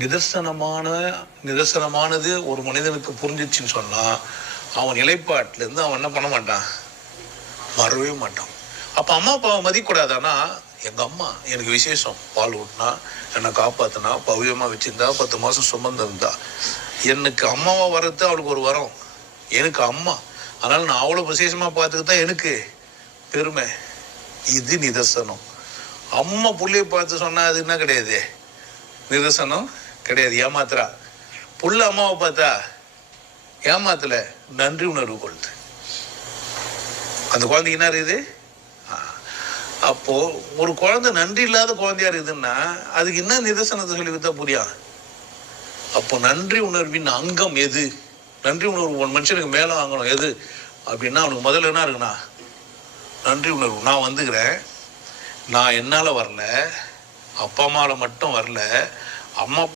நிதர்சனமான நிதர்சனமானது ஒரு மனிதனுக்கு புரிஞ்சிச்சுன்னு சொன்னால் அவன் நிலைப்பாட்டிலேருந்து அவன் என்ன பண்ண மாட்டான்? மறவே மாட்டான். அப்போ அம்மா அப்பாவை மதிக்கூடாதானா எங்கள் அம்மா எனக்கு விசேஷம். பால் ஊட்டினா என்னை காப்பாற்றினா பவ்யமாக வச்சுருந்தா பத்து மாதம் சுமந்து இருந்தா. எனக்கு அம்மாவாக வர்றது அவளுக்கு ஒரு வரம். எனக்கு அம்மா. அதனால் நான் அவ்வளோ விசேஷமா பார்த்துக்கிட்டா எனக்கு பெருமை. இது நிதர்சனம். அம்மா புள்ளைய பார்த்து சொன்னால் அது என்ன கிடையாது? நிதர்சனம். கிடையாது ஏமாத்துறா. புள்ள அம்மாவை பார்த்தா ஏமாத்தல நன்றி உணர்வு கொள்ளுது அந்த குழந்தைக்கு என்ன இருக்குது? அப்போ ஒரு குழந்தை நன்றி இல்லாத குழந்தையா இருக்குதுன்னா அதுக்கு என்ன நிதர்சனத்தை சொல்லி கொடுத்தா புரியும் அப்போ நன்றி உணர்வின் அங்கம் எது? நன்றி உணர்வு ஒன் மனுஷனுக்கு மேலே வாங்கணும் எது? அப்படின்னா அவனுக்கு முதல்ல என்ன இருக்குண்ணா நன்றி உணர்வு. நான் வந்துக்கிறேன். நான் என்னால் வரல. அப்பா அம்மாவில் மட்டும் வரல. அம்மா